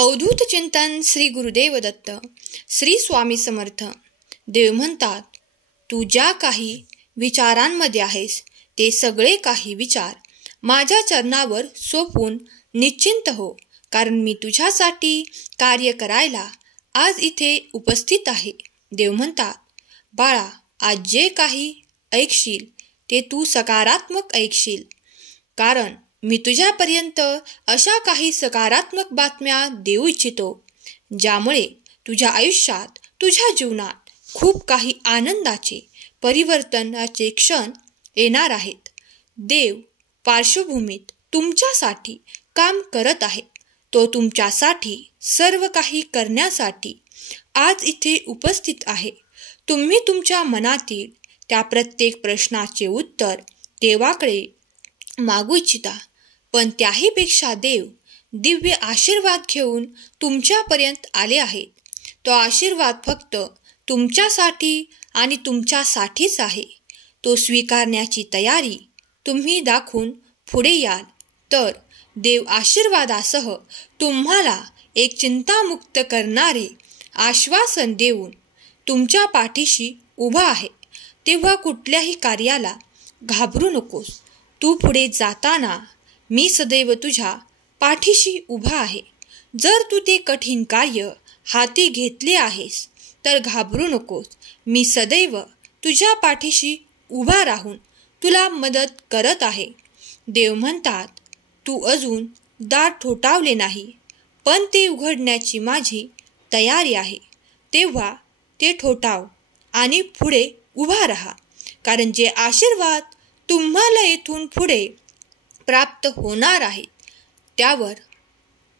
अवधूत चिंतन श्री गुरुदेव दत्त. श्री स्वामी समर्थ. देव म्हणतात, तू ज्या काही विचारांमध्ये आहेस ते सगळे काही विचार माझ्या चरणावर सोपून निश्चिंत हो, कारण मी तुझ्यासाठी कार्य करायला आज इथे उपस्थित आहे. देव म्हणतात, बाळा, आज जे काही ऐकशील ते तू सकारात्मक ऐकशील, कारण मी तुझ्यापर्यंत अशा काही सकारात्मक बातम्या देऊ इच्छितो ज्यामुळे तुझ्या आयुष्यात, तुझ्या जीवनात खूप काही आनंदाचे, परिवर्तनाचे क्षण येणार आहेत. देव पार्श्वभूमीत तुमच्यासाठी काम करत आहे. तो तुमच्यासाठी सर्व काही करण्यासाठी आज इथे उपस्थित आहे. तुम्ही तुमच्या मनातील त्या प्रत्येक प्रश्नाचे उत्तर देवाकडे मागू इच्छिता, पण त्याहीपेक्षा देव दिव्य आशीर्वाद घेऊन तुमच्यापर्यंत आले आहेत. तो आशीर्वाद फक्त तुमच्यासाठी आणि तुमच्यासाठीच आहे. तो स्वीकारण्याची तयारी तुम्ही दाखवून पुढे याल तर देव आशीर्वादासह तुम्हाला एक चिंतामुक्त करणारे आश्वासन देऊन तुमच्या पाठीशी उभा आहे. तेव्हा कुठल्याही कार्याला घाबरू नकोस. तू पुढे जाताना मी सदैव तुझ्या पाठीशी उभा आहे. जर तू ते कठीण कार्य हाती घेतले आहेस तर घाबरू नकोस. मी सदैव तुझ्या पाठीशी उभा राहून तुला मदत करत आहे. देव म्हणतात, तू अजून दार ठोठावले नाही, पण ते उघडण्याची माझी तयारी आहे. तेव्हा ते ठोठाव आणि पुढे उभा राहा, कारण जे आशीर्वाद तुम्हाला येथून पुढे प्राप्त होणार आहे त्यावर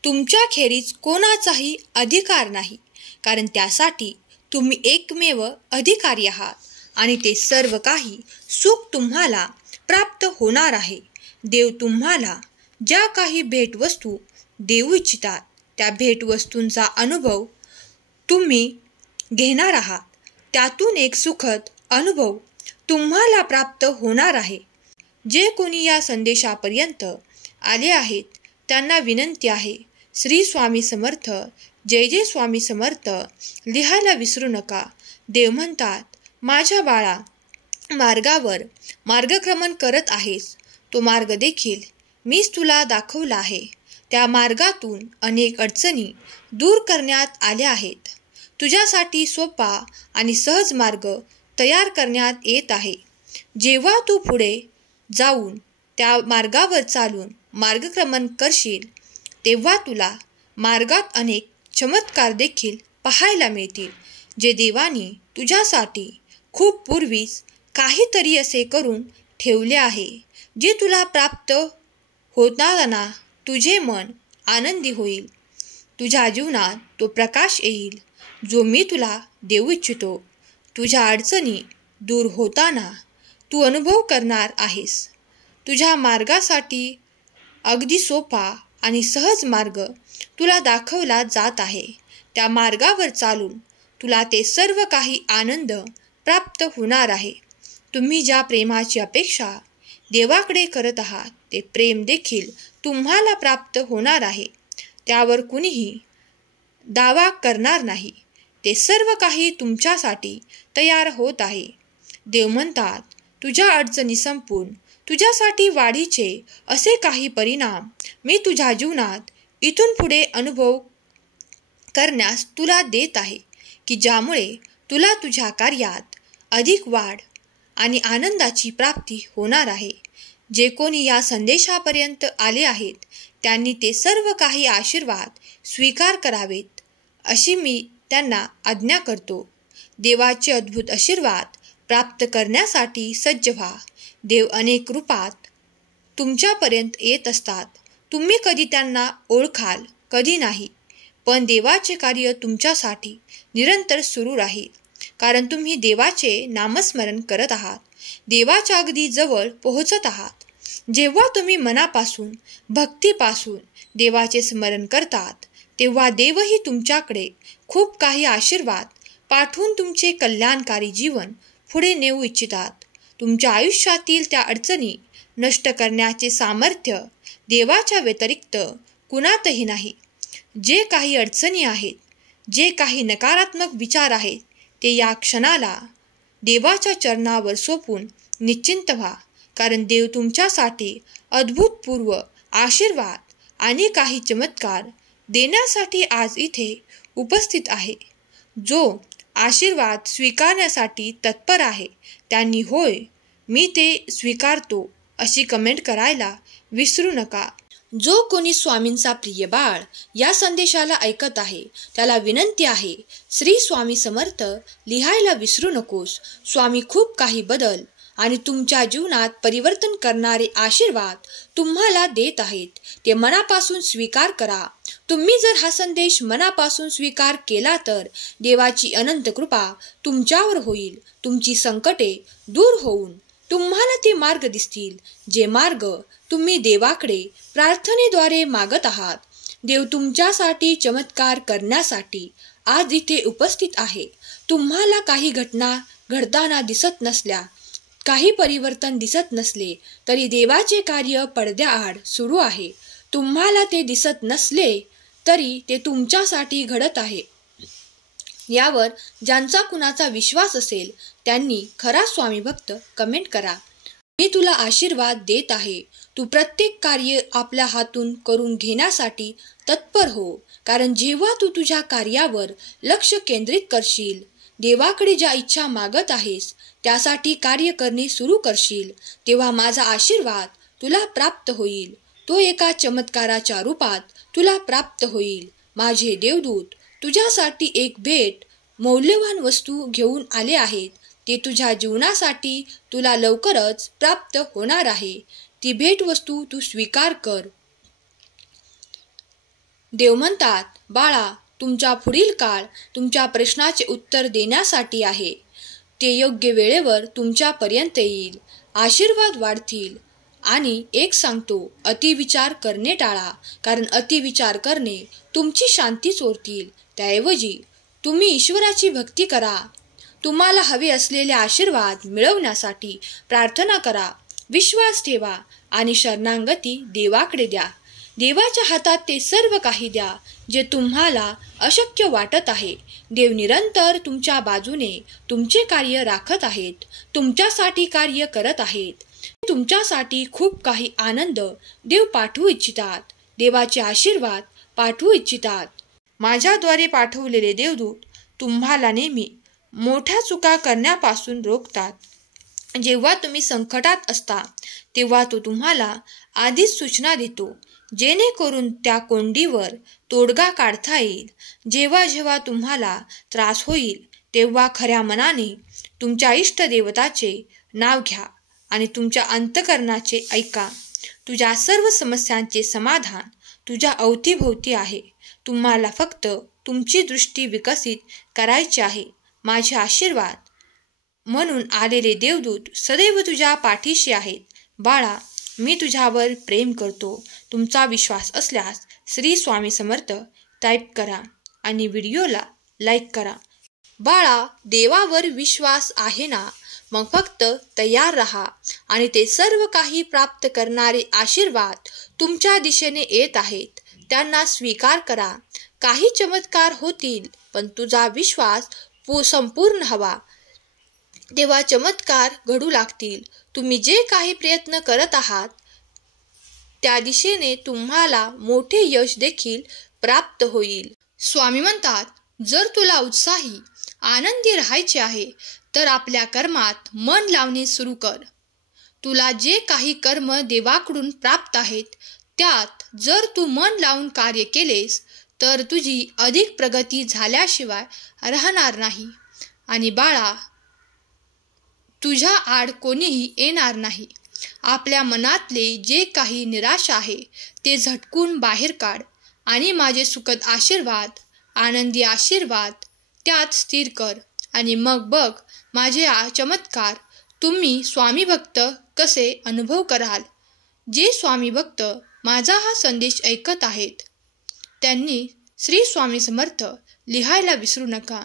तुमच्याखेरीज कोणाचाही अधिकार नाही, कारण त्यासाठी तुम्ही एकमेव अधिकारी आहात आणि ते सर्व काही सुख तुम्हाला प्राप्त होणार आहे. देव तुम्हाला ज्या काही भेटवस्तू देऊ इच्छितात त्या भेटवस्तूंचा अनुभव तुम्ही घेणार आहात. त्यातून एक सुखद अनुभव तुम्हाला प्राप्त होणार आहे. जे कोणी या संदेशापर्यंत आले आहेत त्यांना विनंती आहे, श्री स्वामी समर्थ, जय जय स्वामी समर्थ लिहायला विसरू नका. देव म्हणतात, माझ्या बाळा, मार्गावर मार्गक्रमण करत आहेस. तो मार्ग देखील मीच तुला दाखवला आहे. त्या मार्गातून अनेक अडचणी दूर करण्यात आल्या आहेत. तुझ्यासाठी सोपा आणि सहज मार्ग तयार करण्यात येत आहे. जेव्हा तू पुढे जाऊन त्या मार्गावर चालून मार्गक्रमण करशील तेव्हा तुला मार्गात अनेक चमत्कार देखील पाहायला मिळतील, जे देवाने तुझ्यासाठी खूप पूर्वीच काहीतरी असे करून ठेवले आहे जे तुला प्राप्त होताना तुझे मन आनंदी होईल. तुझ्या जीवनात तो प्रकाश येईल जो मी तुला देऊ इच्छितो. तुझ्या अडचणी दूर होताना तू अनुभव करणार आहेस. तुझ्या मार्गासाठी अगदी सोपा आणि सहज मार्ग तुला दाखवला जात आहे. त्या मार्गावर चालून तुला ते सर्व काही आनंद प्राप्त होणार आहे. तुम्ही ज्या प्रेमाची अपेक्षा देवाकडे करत आहात ते प्रेम देखील तुम्हाला प्राप्त होणार आहे. त्यावर कुणीही दावा करणार नाही. ते सर्व काही तुमच्यासाठी तयार होत आहे. देव म्हणतात, तुझ्या अडचणी संपून तुझ्यासाठी वाढीचे असे काही परिणाम मी तुझ्या जीवनात इथून पुढे अनुभव करण्यास तुला देत आहे, की ज्यामुळे तुला तुझ्या कार्यात अधिक वाढ आणि आनंदाची प्राप्ती होणार आहे. जे कोणी या संदेशापर्यंत आले आहेत त्यांनी ते सर्व काही आशीर्वाद स्वीकार करावेत अशी मी त्यांना आज्ञा करतो. देवाचे अद्भुत आशीर्वाद प्राप्त करण्यासाठी सज्ज व्हा. देव अनेक रूपात तुमच्यापर्यंत येत असतात. तुम्ही कधी त्यांना ओळखाल, कधी नाही, पण देवाचे कार्य तुमच्यासाठी निरंतर सुरू राहील, कारण तुम्ही देवाचे नामस्मरण करत आहात. देवाच्या अगदी जवळ पोहोचत आहात. जेव्हा तुम्ही मनापासून, भक्तीपासून देवाचे स्मरण करतात तेव्हा देवही तुमच्याकडे खूप काही आशीर्वाद पाठवून तुमचे कल्याणकारी जीवन पुढे नेऊ इच्छितात. तुमच्या आयुष्यातील त्या अडचणी नष्ट करण्याचे सामर्थ्य देवाच्या व्यतिरिक्त कुणातही नाही. जे काही अडचणी आहेत, जे काही नकारात्मक विचार आहेत, ते या क्षणाला देवाच्या चरणावर सोपून निश्चिंत व्हा. कारण देव तुमच्यासाठी अद्भुतपूर्व आशीर्वाद आणि काही चमत्कार देण्यासाठी आज इथे उपस्थित आहे. जो आशीर्वाद स्वीकारण्यासाठी तत्पर आहे त्यांनी होय मी ते स्वीकारतो अशी कमेंट करायला विसरू नका. जो कोणी स्वामींचा प्रिय बाळ या संदेशाला ऐकत आहे त्याला विनंती आहे, श्री स्वामी समर्थ लिहायला विसरू नकोस. स्वामी खूप काही बदल आणि तुमच्या जीवनात परिवर्तन करणारे आशीर्वाद तुम्हाला देत आहेत. ते मनापासून स्वीकार करा. तुम्ही जर हा संदेश मनापासून स्वीकार केला तर देवाची अनंत कृपा तुमच्यावर होईल. तुमची संकटे दूर होऊन तुम्हाला ते मार्ग दिसतील, जे मार्ग तुम्ही देवाकडे प्रार्थनेद्वारे मागत आहात. देव तुमच्यासाठी चमत्कार करण्यासाठी आज इथे उपस्थित आहे. तुम्हाला काही घटना घडताना दिसत नसल्या, काही परिवर्तन दिसत नसले तरी देवाचे कार्य पडद्याआड सुरू आहे. तुम्हाला ते दिसत नसले तरी ते तुमच्यासाठी घडत आहे. यावर ज्यांचा कुणाचा विश्वास असेल त्यांनी खरा स्वामी भक्त कमेंट करा. मी तुला आशीर्वाद देत आहे. तू प्रत्येक कार्य आपल्या हातून करून घेण्यासाठी तत्पर हो. कारण जेव्हा तू तुझ्या कार्यावर लक्ष केंद्रित करशील, देवाकडे ज्या इच्छा मागत आहेस त्यासाठी कार्य करणे सुरू करशील, तेव्हा माझा आशीर्वाद तुला प्राप्त होईल. तो एका चमत्काराच्या रूपात तुला प्राप्त होईल. माझे देवदूत तुझ्यासाठी एक भेट, मौल्यवान वस्तू घेऊन आले आहेत. ते तुझ्या जीवनासाठी तुला लवकरच प्राप्त होणार आहे. ती भेटवस्तू तू स्वीकार कर. देव म्हणतात, बाळा, तुमचा पुढील काळ तुमच्या प्रश्नाचे उत्तर देण्यासाठी आहे. ते योग्य वेळेवर तुमच्यापर्यंत येईल. आशीर्वाद वाढतील. आणि एक सांगतो, अतिविचार करणे टाळा. कारण अतिविचार करणे तुमची शांती चोरतील. त्याऐवजी तुम्ही ईश्वराची भक्ती करा. तुम्हाला हवे असलेले आशीर्वाद मिळवण्यासाठी प्रार्थना करा. विश्वास ठेवा आणि शरणागती देवाकडे द्या. देवाच्या हातात ते सर्व काही द्या जे तुम्हाला अशक्य वाटत आहे. देव निरंतर तुमच्या बाजूने तुमचे कार्य राखत आहेत. तुमच्यासाठी कार्य करत आहेत. तुमच्यासाठी खूप काही आनंद देव पाठवू इच्छितात. देवाचे आशीर्वाद पाठवू इच्छितात. माझ्याद्वारे पाठवलेले देवदूत तुम्हाला नेहमी मोठ्या चुका करण्यापासून रोखतात. जेव्हा तुम्ही संकटात असता तेव्हा तो तुम्हाला आधीच सूचना देतो, जेणेकरून त्या कोंडीवर तोडगा काढता येईल. जेव्हा जेव्हा तुम्हाला त्रास होईल तेव्हा खऱ्या मनाने तुमच्या इष्टदेवताचे नाव घ्या आणि तुमच्या अंतःकरणाचे ऐका. तुझ्या सर्व समस्यांचे समाधान तुझ्या अवतीभोवती आहे. तुम्हाला फक्त तुमची दृष्टी विकसित करायची आहे. माझे आशीर्वाद म्हणून आलेले देवदूत सदैव तुझ्या पाठीशी आहेत. बाळा, मी तुझ्यावर प्रेम करतो. तुमचा विश्वास असल्यास श्री स्वामी समर्थ टाईप करा आणि व्हिडिओला लाईक करा. बाळा, देवावर विश्वास आहे ना? मग फक्त तयार राहा आणि ते सर्व काही प्राप्त करणारे आशीर्वाद तुमच्या दिशेने येत आहेत. त्यांना स्वीकार करा. काही चमत्कार होतील, पण तुझा विश्वास संपूर्ण हवा. तेव्हा चमत्कार घडू लागतील. तुम्ही जे काही प्रयत्न करत आहात त्या दिशेने तुम्हाला मोठे यश देखील प्राप्त होईल. स्वामी म्हणतात, जर तुला उत्साही आनंदी राहायचे आहे तर आपल्या कर्मात मन लावणे सुरू कर. तुला जे काही कर्म देवाकडून प्राप्त आहेत त्यात जर तू मन लावून कार्य केलेस तर तुझी अधिक प्रगती झाल्याशिवाय राहणार नाही. आणि बाळा, तुझ्या आड कोणीही येणार नाही. आपल्या मनातले जे काही निराशा आहे ते झटकून बाहेर काढ आणि माझे सुखद आशीर्वाद, आनंदी आशीर्वाद त्यात स्थिर कर आणि मग बघ माझे चमत्कार. तुम्ही स्वामी भक्त कसे अनुभव कराल. जे स्वामी भक्त माझा हा संदेश ऐकत आहेत त्यांनी श्री स्वामी समर्थ लिहायला विसरू नका.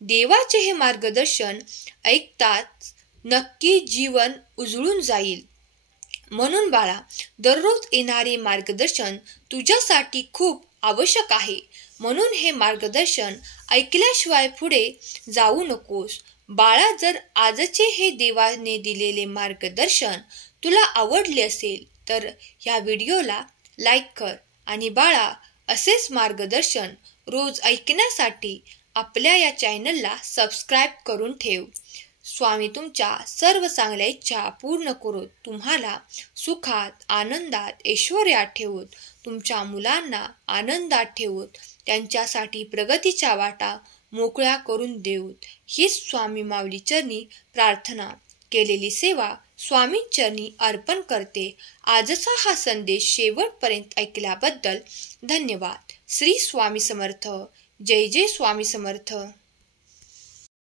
देवाचे हे मार्गदर्शन ऐकताच नक्की जीवन उजळून जाईल. म्हणून बाळा, दररोज येणारे मार्गदर्शन तुझ्यासाठी खूप आवश्यक आहे. म्हणून हे मार्गदर्शन ऐकल्याशिवाय पुढे जाऊ नकोस. बाळा, जर आजचे हे देवाने दिलेले मार्गदर्शन तुला आवडले असेल तर ह्या व्हिडिओला लाईक कर आणि बाळा, असेच मार्गदर्शन रोज ऐकण्यासाठी आपल्या या चॅनलला सबस्क्राईब करून ठेव. स्वामी तुमच्या सर्व चांगल्या इच्छा पूर्ण करून तुम्हाला सुखात, आनंदात, ऐश्वर्यात ठेवून, तुमच्या मुलांना आनंदात ठेवून, त्यांच्यासाठी प्रगतीच्या वाटा मोकळ्या करून देऊत. हीच स्वामी माऊली चरणी प्रार्थना. केलेली सेवा स्वामींचरणी अर्पण करते. आजचा हा संदेश शेवटपर्यंत ऐकल्याबद्दल धन्यवाद. श्री स्वामी समर्थ. जय जय स्वामी समर्थ.